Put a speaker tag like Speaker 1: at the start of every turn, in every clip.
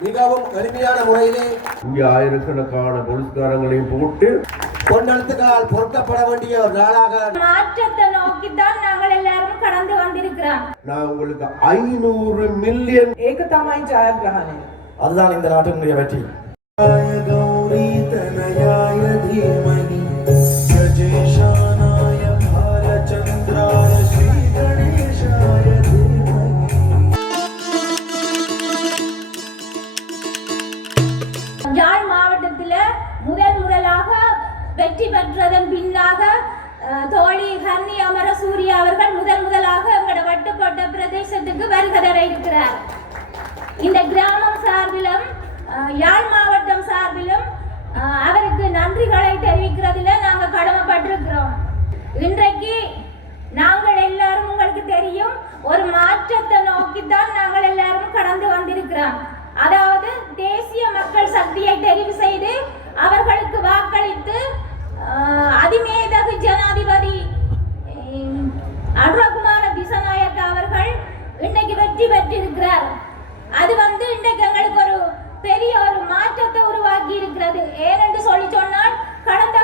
Speaker 1: மிகவும் எளிமையான முறையிலே
Speaker 2: இங்கே ஆயிரக்கணக்கான போலீஸ்காரங்களையும் போட்டு
Speaker 1: பொன்னெழுத்துக்கால் பொருத்தப்பட வேண்டிய ஒரு நாளாக
Speaker 3: மாற்றத்தை நோக்கித்தான் நாங்கள் எல்லாரும் கடந்து வந்திருக்கிறோம்.
Speaker 2: நான் உங்களுக்கு ஐநூறு மில்லியன்
Speaker 4: ஏகதாமாய் ஜாயகிரகணம்
Speaker 1: அதுதான் இந்த நாட்டினுடைய வெற்றி.
Speaker 3: கௌரி தீமணி. தேசிய மக்கள் சக்தியை தெரிவு செய்து அவர்களுக்கு வாக்களித்து அதிமேதகு ஜனாதிபதி அருணகுமார அனுரகுமார அவர்கள் இன்னைக்கு வெற்றி பெற்றிருக்கிறார். அது வந்து இன்றைக்கு எங்களுக்கு ஒரு பெரிய ஒரு மாற்றத்தை உருவாக்கி இருக்கிறது ஏனென்று சொல்லி சொன்னால் கடந்த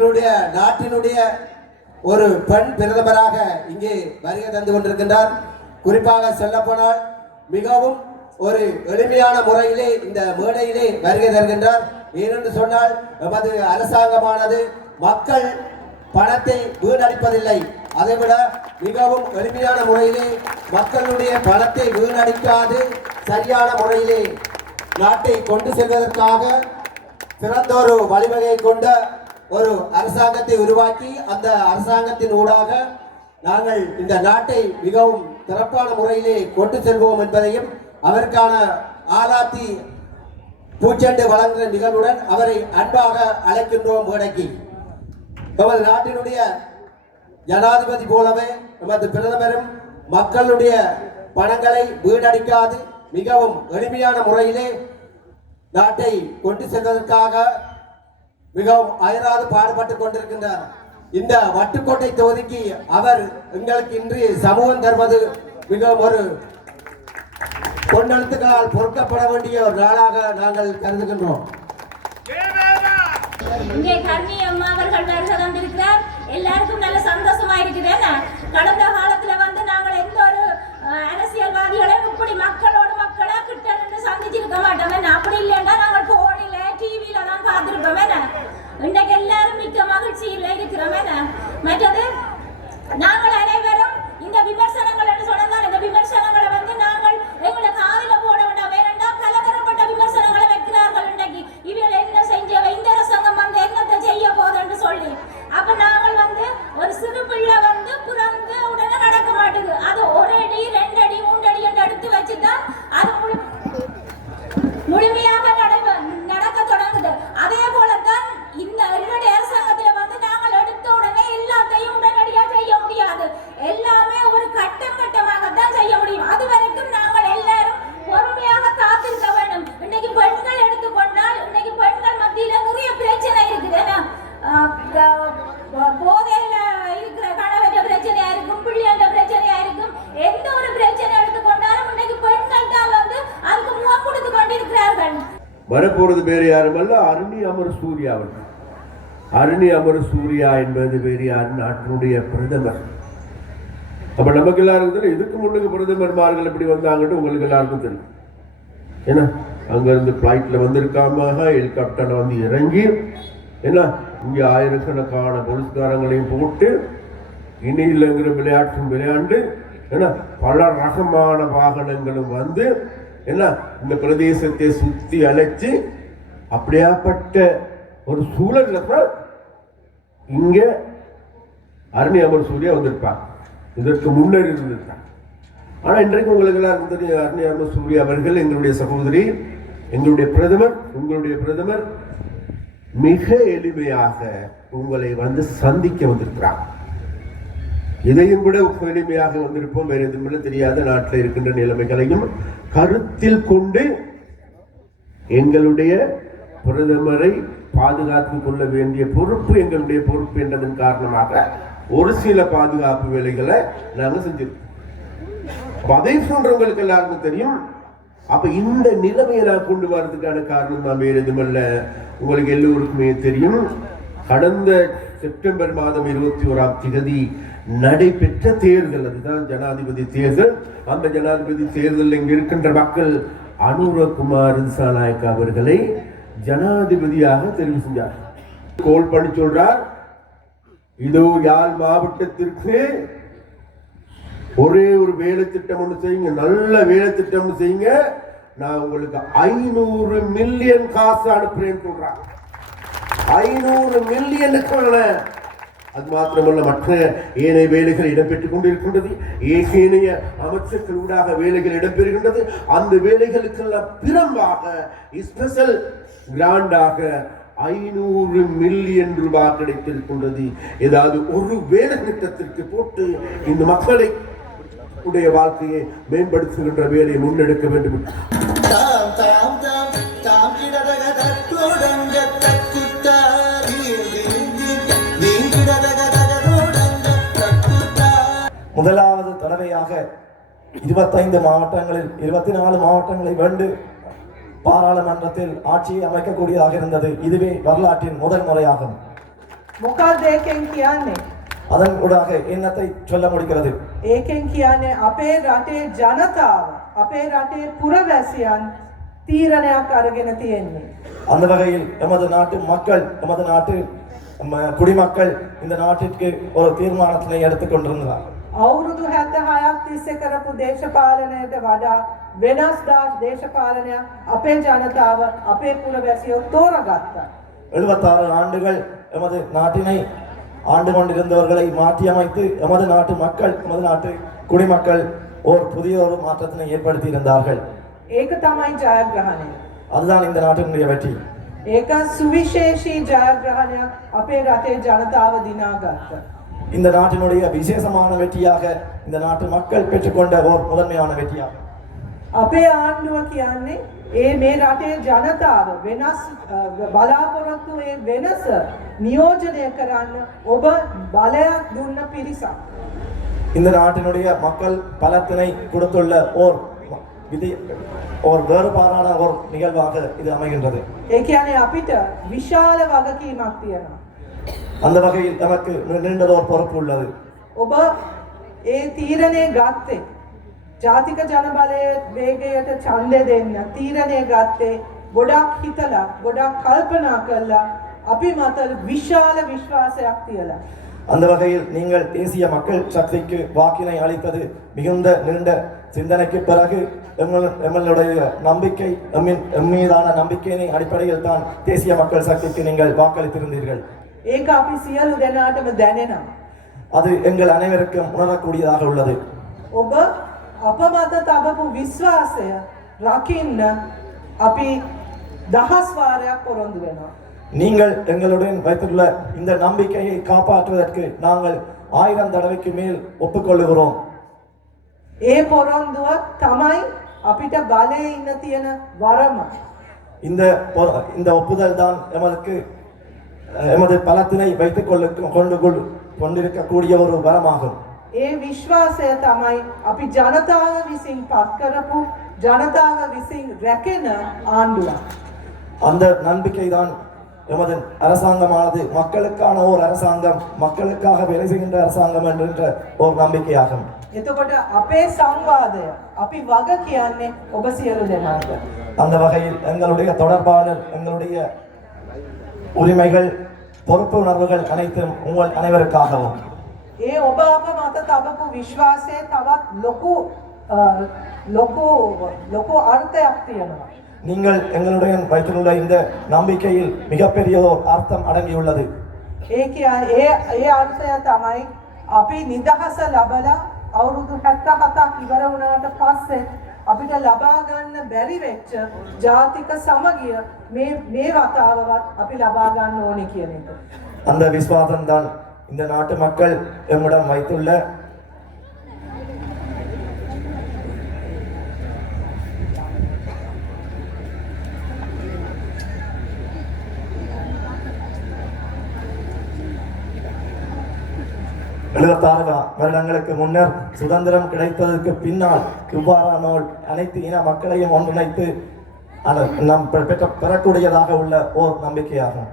Speaker 1: எங்களுடைய நாட்டினுடைய ஒரு பெண் பிரதமராக இங்கே வருகை தந்து கொண்டிருக்கின்றார். குறிப்பாக சொல்லப்போனால் மிகவும் ஒரு எளிமையான முறையிலே இந்த மேடையிலே வருகை தருகின்றார். ஏனென்று சொன்னால் எமது அரசாங்கமானது மக்கள் பணத்தை வீணடிப்பதில்லை. அதைவிட மிகவும் எளிமையான முறையிலே மக்களுடைய பணத்தை வீணடிக்காது சரியான முறையிலே நாட்டை கொண்டு செல்வதற்காக சிறந்த ஒரு வழிவகை கொண்ட ஒரு அரசாங்கத்தை உருவாக்கி அந்த அரசாங்கத்தின் ஊடாக நாங்கள் இந்த நாட்டை மிகவும் சிறப்பான முறையிலே கொண்டு செல்வோம் என்பதையும் அவருக்கான ஆலாத்தி பூச்செண்டு வழங்குகிற நிகழ்வுடன் அவரை அன்பாக அழைக்கின்றோம் மேடைக்கு நமது நாட்டினுடைய ஜனாதிபதி போலவே நமது பிரதமரும் மக்களுடைய பணங்களை வீடடிக்காது மிகவும் எளிமையான முறையிலே நாட்டை கொண்டு செல்வதற்காக மிகவும் அயராது பாடுபட்டுக் கொண்டிருக்கின்றார். இந்த வட்டுக்கோட்டை தொகுதிக்கு அவர் எங்களுக்கு இன்று சமூகம் தருவது மிகவும் ஒரு பொன்னெழுத்துக்களால் பொறுக்கப்பட வேண்டிய ஒரு நாளாக நாங்கள் கருதுகின்றோம்.
Speaker 3: இங்கே கண்ணி அம்மா அவர்கள் வருகை எல்லாருக்கும் நல்ல சந்தோஷமா இருக்குது என்ன? கடந்த காலத்துல வந்து நாங்கள் எந்த ஒரு அரசியல்வாதிகளையும் இப்படி மக்களோடு மக்களா கிட்ட நின்று சந்திச்சிருக்க மாட்டோம் என்ன? அப்படி இல்லைன்னா
Speaker 2: வரப்போகிறது வேறு யாருமல்ல அருணி அமர் சூர்யா அவர்கள். அருணி அமர் சூர்யா என்பது வேறு யார் நாட்டினுடைய பிரதமர். அப்போ நமக்கு எல்லாருக்கும் தெரியும் இதுக்கு முன்னுக்கு பிரதமர்மார்கள் எப்படி வந்தாங்கன்னு உங்களுக்கு எல்லாருக்கும் தெரியும். ஏன்னா அங்கேருந்து ஃப்ளைட்டில் வந்திருக்காம ஹெலிகாப்டர்ல வந்து இறங்கி என்ன? இங்கே ஆயிரக்கணக்கான போலீஸ்காரங்களையும் போட்டு இனியிலங்கிற விளையாட்டும் விளையாண்டு என்ன? பல ரகமான வாகனங்களும் வந்து என்ன? இந்த பிரதேசத்தை சுற்றி அழைச்சி அப்படியாப்பட்ட ஒரு சூழல்ல தான் இங்க அருணி அமர் சூர்யா வந்திருப்பாங்க இதற்கு முன்னர் இருந்திருக்காங்க ஆனால் இன்றைக்கு உங்களுக்கு எல்லாருக்கும் தெரியும் அமர் சூர்யா அவர்கள் எங்களுடைய சகோதரி எங்களுடைய பிரதமர் உங்களுடைய பிரதமர் மிக எளிமையாக உங்களை வந்து சந்திக்க வந்திருக்கிறார். இதையும் விட எளிமையாக வந்திருப்போம். வேறு எதுவுமே தெரியாத நாட்டில் இருக்கின்ற நிலைமைகளையும் கருத்தில் கொண்டு எங்களுடைய பிரதமரை பாதுகாத்துக் கொள்ள வேண்டிய பொறுப்பு எங்களுடைய பொறுப்பு என்றதன் காரணமாக ஒரு சில பாதுகாப்பு வேலைகளை நாங்கள் செஞ்சிருக்கோம். அதை சொல்றவங்களுக்கு எல்லாருக்கும் தெரியும். அப்ப இந்த நிலைமையை நான் கொண்டு வர்றதுக்கான காரணம் தான் வேறு எதுவுமல்ல உங்களுக்கு எல்லோருக்குமே தெரியும். கடந்த செப்டம்பர் மாதம் இருபத்தி ஓராம் திகதி நடைபெற்ற தேர்தல் அதுதான் ஜனாதிபதி தேர்தல். அந்த ஜனாதிபதி தேர்தலில் இங்கு இருக்கின்ற மக்கள் அனுரகுமார் திசாநாயக் அவர்களை ஜனாதிபதியாக தெரிவு செஞ்சார். கோல் பண்ணி சொல்றார் இதோ யாழ் மாவட்டத்திற்கு ஒரே ஒரு வேலை திட்டம் ஒன்று செய்யுங்க நல்ல வேலை திட்டம் செய்யுங்க. நான் உங்களுக்கு ஐநூறு மில்லியன் காசு அனுப்புறேன்னு சொல்றாங்க. ஐநூறு மில்லியனுக்கு அது மாத்திரமல்ல மற்ற ஏனைய வேலைகள் இடம்பெற்றுக் கொண்டிருக்கின்றது. ஏனைய அமைச்சர்களூடாக வேலைகள் இடம்பெறுகின்றது. அந்த வேலைகளுக்கெல்லாம் பிறம்பாக ஸ்பெஷல் கிராண்டாக ஐநூறு மில்லியன் ரூபாய் கிடைத்திருக்கின்றது. ஏதாவது ஒரு வேலை திட்டத்திற்கு போட்டு இந்த மக்களை உடைய வாழ்க்கையை மேம்படுத்துகின்ற வேலையை முன்னெடுக்க வேண்டும்.
Speaker 4: முதலாவது தடவையாக இருபத்தைந்து மாவட்டங்களில் இருபத்தி நாலு மாவட்டங்களை வென்று பாராளுமன்றத்தில் ஆட்சியை அமைக்கக்கூடியதாக இருந்தது இதுவே வரலாற்றின் முதல் முறையாகும்
Speaker 5: මොකක්ද ඒකෙන් කියන්නේ
Speaker 4: அதன் ஊடாக என்னத்தை சொல்ல முடிகிறது
Speaker 5: ඒකෙන් කියන්නේ අපේ රටේ ජනතාව අපේ රටේ පුරවැසියන් තීරණයක් අරගෙන තියෙන්නේ
Speaker 4: அந்த வகையில் எமது நாட்டு மக்கள் எமது நாட்டு ம- குடிமக்கள் இந்த நாட்டிற்கு ஒரு தீர்மானத்தினை எடுத்துக்கொண்டிருந்தார்
Speaker 5: අවුරුදු 76ක් තිස්සේ කරපු දේශපාලනයට වඩා වෙනස් දා- දේශපාලනයක් අපේ ජනතාව අපේ පුරවැසියෝ තෝරගත්තා.
Speaker 4: எழுபத்தாறு ஆண்டுகள் எமது நாட்டினை ஆண்டு கொண்டிருந்தவர்களை மாற்றியமைத்து எமது நாட்டு மக்கள் எமது நாட்டு குடிமக்கள் ஓர் புதிய ஒரு மாற்றத்தினை ஏற்படுத்தி இருந்தார்கள்
Speaker 5: ඒක තමයි ජයග්‍රහණය.
Speaker 4: அதுதான் இந்த நாட்டினுடைய வெற்றி
Speaker 5: ඒක සුවිශේෂී ජයග්‍රහණයක් අපේ රටේ ජනතාව දිනාගත්තා.
Speaker 4: இந்த நாட்டினுடைய விசேஷமான வெற்றியாக இந்த நாட்டு மக்கள் பெற்றுக்கொண்ட ஓர் முதன்மையான வெற்றியாகும்
Speaker 5: අපේ ආණ්ඩුව කියන්නේ ඒ මේ රටේ ජනතාව වෙනස් අ, බලාපොරොත්තු ඒ වෙනස නියෝජනය කරන්න ඔබ බලයක් දුන්න පිරිසක්.
Speaker 4: இந்த நாட்டினுடைய மக்கள் பலத்தினை கொடுத்துள்ள ஓர் விதி ஓர் வேறுபாடான ஓர் நிகழ்வாக இது அமைகின்றது
Speaker 5: ඒ කියන්නේ අපිට විශාල වගකීමක් තියෙනවා.
Speaker 4: அந்த வகையில் நமக்கு நீண்டதோர் பொறுப்பு உள்ளது
Speaker 5: ඔබ ඒ තීරණය ගත්තේ ජාතික ජනබලය වේගයට ඡන්දය දෙන්න තීරණය ගත්තේ ගොඩක් හිතලා ගොඩක් කල්පනා කරලා අපි මත විශාල විශ්වාසයක් තියලා.
Speaker 4: அந்த வகையில் நீங்கள் தேசிய மக்கள் சக்திக்கு வாக்கினை அளித்தது மிகுந்த நீண்ட சிந்தனைக்கு பிறகு எங்கள் எங்களுடைய நம்பிக்கை எம்மின் எம்மீதான நம்பிக்கையின் அடிப்படையில் தான் தேசிய மக்கள் சக்திக்கு நீங்கள் வாக்களித்திருந்தீர்கள்
Speaker 5: ඒක අපි සියලු දෙනාටම දැනෙනවා.
Speaker 4: அது எங்கள் அனைவருக்கும் உணரக்கூடியதாக உள்ளது
Speaker 5: ඔබ අප මත තබපු විශ්වාසය රකින්න අපි දහස් වාරයක් පොරොන්දු වෙනවා.
Speaker 4: நீங்கள் எங்களுடன் வைத்துள்ள இந்த நம்பிக்கையை காப்பாற்றுவதற்கு நாங்கள் ஆயிரம் தடவைக்கு மேல் ஒப்புக்கொள்ளுகிறோம்
Speaker 5: ඒ පොරොන්දුව තමයි අපිට බලය ඉන්න තියෙන වරම.
Speaker 4: இந்த பொ- இந்த ஒப்புதல் தான் எமக்கு அஹ், எமது பலத்தினை வைத்துக் கொள்ள கொண்டு கொள்- கொண்டிருக்கக்கூடிய ஒரு வரமாகும்
Speaker 5: ඒ විශ්වාසය තමයි අපි ජනතාව විසින් පත් කරපු ජනතාව විසින් රැකෙන ආණ්ඩුවක්.
Speaker 4: அந்த நம்பிக்கை தான் எமது அரசாங்கமானது மக்களுக்கான ஓர் அரசாங்கம் மக்களுக்காக வேலை செய்கின்ற அரசாங்கம் என்கின்ற ஒரு நம்பிக்கையாகும்
Speaker 5: එතකොට අපේ සංවාදය අපි වග කියන්නේ ඔබ සියලු දෙනාට.
Speaker 4: அந்த வகையில் எங்களுடைய தொடர்பாளர் எங்களுடைய உரிமைகள் பொறுப்பு உணர்வுகள் அனைத்தும் உங்கள் அனைவருக்காகவும்
Speaker 5: ඒ ඔබ අප මත තබපු විශ්වාසය තවත් ලොකු අ, ලොකු ලොකු අර්ථයක් තියෙනවා.
Speaker 4: நீங்கள் எங்களுடன் வைத்துள்ள இந்த நம்பிக்கையில் மிகப்பெரிய ஓர் அர்த்தம் அடங்கியுள்ளது
Speaker 5: ඒ කිය- ඒ ඒ අර්ථය තමයි අපි නිදහස ලබලා අවුරුදු 77ක් ඉවර වුණාට පස්සේ අපිට ලබා ගන්න බැරි වෙච්ච ජාතික සමගිය මේ මේ වතාවවත් අපි ලබා ගන්න ඕනේ කියන එක.
Speaker 4: அந்த விசுவாசம் தான் இந்த நாட்டு மக்கள் எம்மிடம் வைத்துள்ள எழுபத்தாறு வருடங்களுக்கு முன்னர் சுதந்திரம் கிடைத்ததற்கு பின்னால் இவ்வாறானோர் அனைத்து இன மக்களையும் ஒன்றிணைத்து நம் நாம் பெற்ற பெறக்கூடியதாக உள்ள ஓர் நம்பிக்கையாகும்.